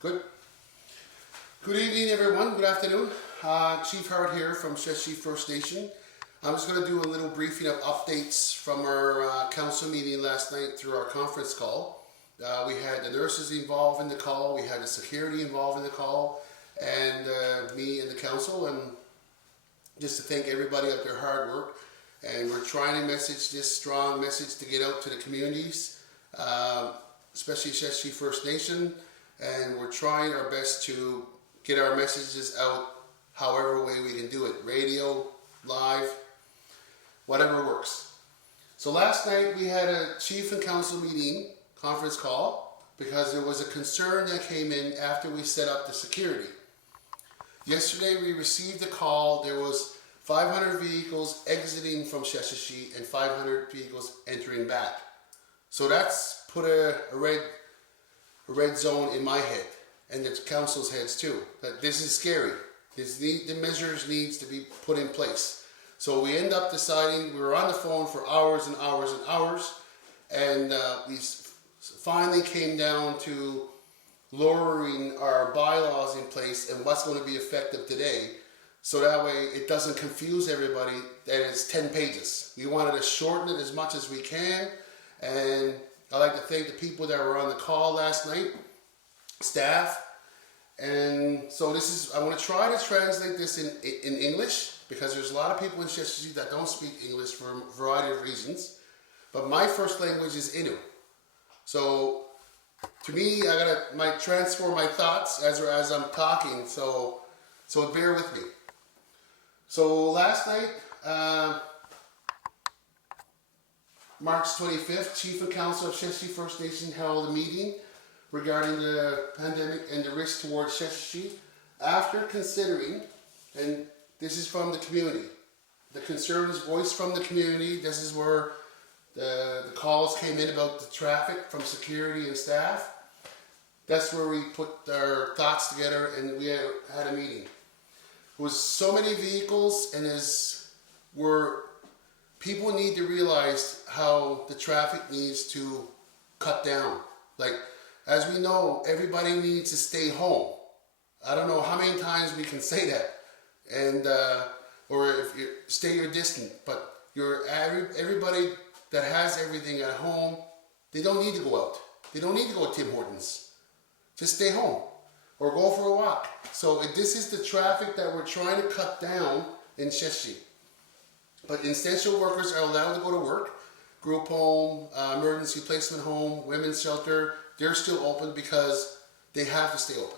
Good. Good evening, everyone. Good afternoon. Chief Hart here from Sheshatshiu First Nation. I'm just going to do a little briefing of updates from our council meeting last night through our conference call. We had the nurses involved in the call, we had the security involved in the call, and me and the council, and just to thank everybody for their hard work. And we're trying to message this strong message to get out to the communities, especially Sheshatshiu First Nation, and we're trying our best to get our messages out however way we can do it, radio, live, whatever works. So last night we had a chief and council meeting, conference call, because there was a concern that came in after we set up the security. Yesterday we received a call, there was 500 vehicles exiting from Sheshatshiu and 500 vehicles entering back. So that's put a red zone in my head and the council's heads too, that this is scary. The measures needs to be put in place. So we end up deciding, we were on the phone for hours and hours and hours, and we finally came down to lowering our bylaws in place and what's going to be effective today, so that way it doesn't confuse everybody that it's 10 pages. We wanted to shorten it as much as we can, and I'd like to thank the people that were on the call last night, staff. And so this is, I want to try to translate this in English, because there's a lot of people in Sheshatshiu that don't speak English for a variety of reasons. But my first language is Innu. So to me, might transfer my thoughts as I'm talking, so bear with me. So last night, March 25th, Chief and Council of Sheshatshiu First Nation held a meeting regarding the pandemic and the risk towards Sheshatshiu. After considering, and this is from the community, the concern is voiced from the community. This is where the calls came in about the traffic from security and staff. That's where we put our thoughts together and we had a meeting. It was so many vehicles, and people need to realize how the traffic needs to cut down. Like, as we know, everybody needs to stay home. I don't know how many times we can say that, and or if you stay your distance. But everybody that has everything at home, they don't need to go out. They don't need to go to Tim Hortons. Just stay home or go for a walk. So this is the traffic that we're trying to cut down in Sheshatshiu. But essential workers are allowed to go to work. Group home, emergency placement home, women's shelter, they're still open because they have to stay open.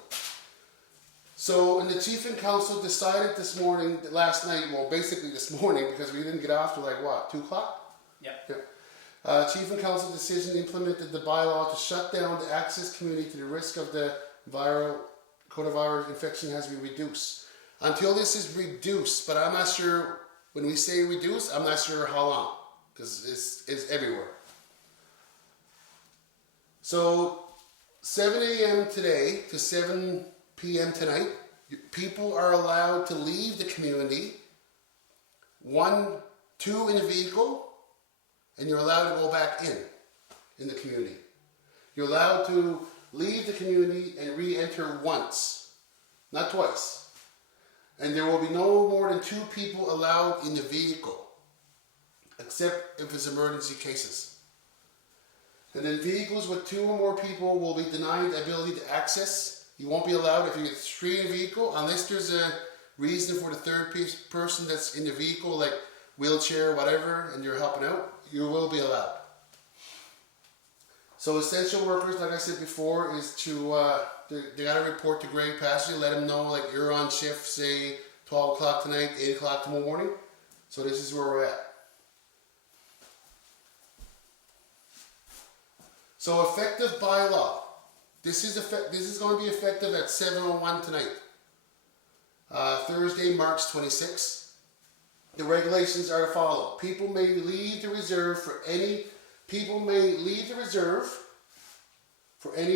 So, and the Chief and Council decided last night, well, basically this morning, because we didn't get off till like what, 2 o'clock? Yeah. Chief and Council decision implemented the bylaw to shut down the access community to the risk of the coronavirus infection has been reduced. Until this is reduced, but I'm not sure, when we say reduced, I'm not sure how long, because it's everywhere. So 7 a.m. today to 7 p.m. tonight, people are allowed to leave the community, 2 in a vehicle, and you're allowed to go back in the community. You're allowed to leave the community and re-enter once, not twice. And there will be no more than 2 people allowed in the vehicle, except if it's emergency cases. And then vehicles with 2 or more people will be denied the ability to access. You won't be allowed if you get 3 in a vehicle, unless there's a reason for the third person that's in the vehicle, like wheelchair, whatever, and you're helping out, you will be allowed. So essential workers, like I said before, is to, they got to report to Greg Passenger, let them know, like, you're on shift, say, 12 o'clock tonight, 8 o'clock tomorrow morning. So this is where we're at. So effective bylaw. This is going to be effective at 7:01 tonight. Thursday, March 26th. The regulations are to follow. People may leave the reserve for any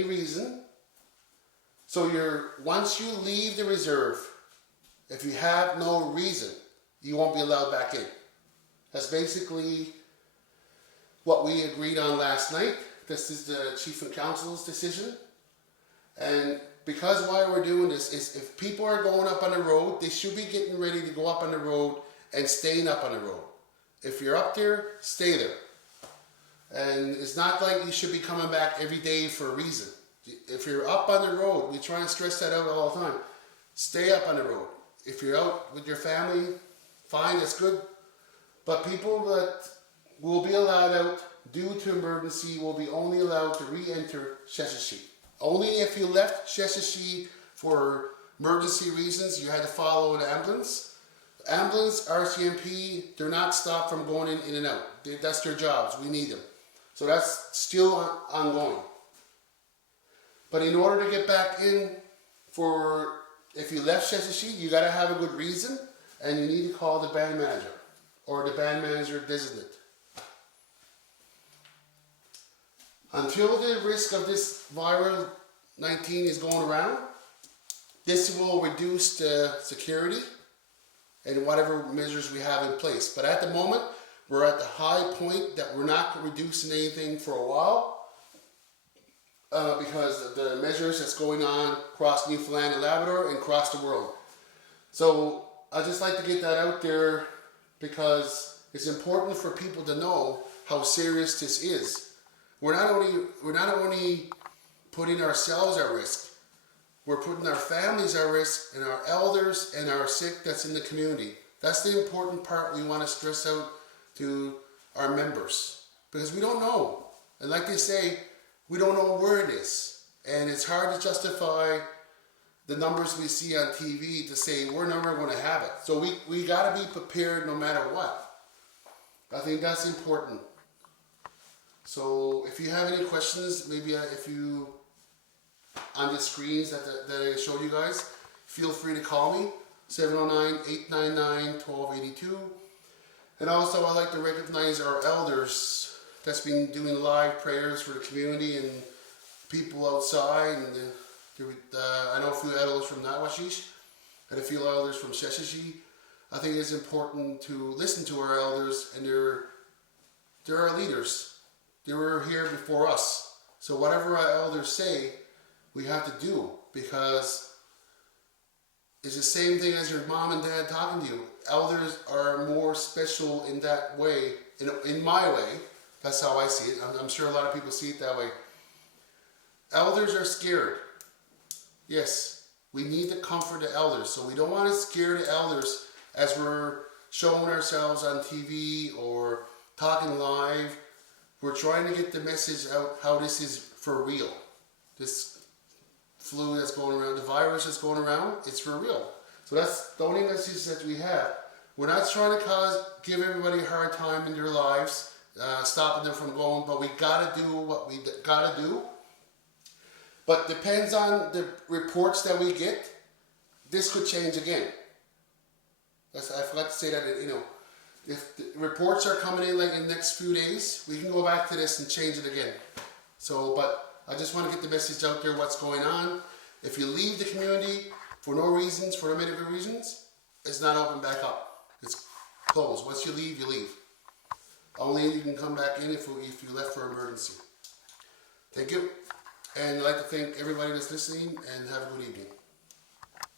reason. So once you leave the reserve, if you have no reason, you won't be allowed back in. That's basically what we agreed on last night. This is the Chief and Council's decision. And because why we're doing this is if people are going up on the road, they should be getting ready to go up on the road and staying up on the road. If you're up there, stay there. And it's not like you should be coming back every day for a reason. If you're up on the road, we try and stress that out all the time. Stay up on the road. If you're out with your family, fine, that's good. But people that will be allowed out due to emergency will be only allowed to re-enter Sheshatshiu. Only if you left Sheshatshiu for emergency reasons, you had to follow an ambulance. Ambulance, RCMP, they're not stopped from going in and out. That's their jobs. We need them. So that's still ongoing. But in order to get back in if you left Sheshatshiu, you got to have a good reason, and you need to call the band manager or the band manager designate. Until the risk of this viral 19 is going around, this will reduce the security and whatever measures we have in place. But at the moment, we're at the high point that we're not reducing anything for a while because of the measures that's going on across Newfoundland and Labrador and across the world. So I just like to get that out there because it's important for people to know how serious this is. We're not only putting ourselves at risk, we're putting our families at risk and our elders and our sick that's in the community. That's the important part we want to stress out to our members because we don't know. And like they say, we don't know where it is. And it's hard to justify the numbers we see on TV to say we're never going to have it. So we got to be prepared no matter what. I think that's important. So if you have any questions, maybe if you on the screens that I showed you guys, feel free to call me, 709-899-1282. And also I'd like to recognize our elders that's been doing live prayers for the community and people outside. And I know a few elders from Nawashish and a few elders from Sheshatshiu. I think it's important to listen to our elders, and they're our leaders. They were here before us. So whatever our elders say, we have to do, because it's the same thing as your mom and dad talking to you. Elders are more special in that way, in my way. That's how I see it. I'm sure a lot of people see it that way. Elders are scared. Yes, we need to comfort the elders. So we don't want to scare the elders as we're showing ourselves on TV or talking live. We're trying to get the message out how this is for real. This flu that's going around, the virus that's going around, it's for real. So that's the only message that we have. We're not trying to give everybody a hard time in their lives, stopping them from going, but we gotta do what we gotta do. But depends on the reports that we get, this could change again. I forgot to say that, if the reports are coming in like in the next few days, we can go back to this and change it again. So, but I just want to get the message out there what's going on. If you leave the community for no reasons, for no medical reasons, it's not open back up. It's closed. Once you leave, you leave. Only you can come back in if you left for emergency. Thank you. And I'd like to thank everybody that's listening, and have a good evening.